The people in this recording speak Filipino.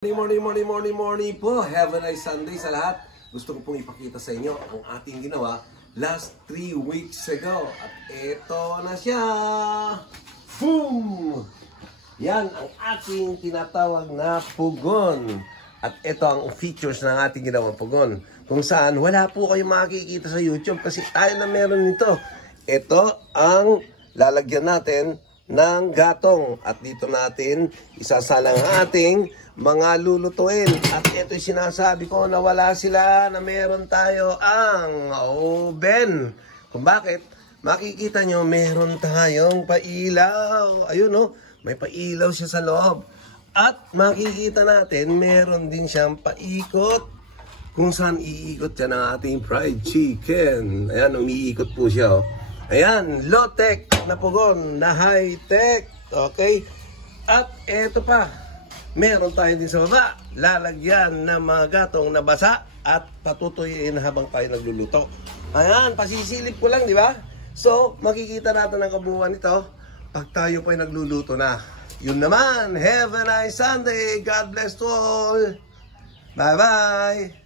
Morning po. Have a nice Sunday sa lahat. Gusto ko pong ipakita sa inyo ang ating ginawa last 3 weeks ago. At ito na siya. Boom! Yan ang ating tinatawag na pugon. At ito ang features ng ating ginawang pugon. Kung saan wala po kayo makikita sa YouTube kasi tayo na meron nito. Ito ang lalagyan natin ng gatong. At dito natin isasalang ating mga lulutuin. At ito yung sinasabi ko na wala sila, na meron tayo ang oven. Kung bakit? Makikita nyo, meron tayong pailaw. Ayun o, may pailaw siya sa loob. At makikita natin, meron din siyang paikot kung saan iikot yan ang ating fried chicken. Ayan, umiikot po siya o. Ayan, low-tech na pugon, na high-tech. Okay? At eto pa. Meron tayo din sa baba, lalagyan ng mga gatong na basa at patutuyin habang tayo nagluluto. Ayan, pasisilip ko lang, di ba? So, makikita natin ang kabuuan nito pag tayo po ay nagluluto na. Yun naman, have a nice Sunday. God bless to all. Bye-bye.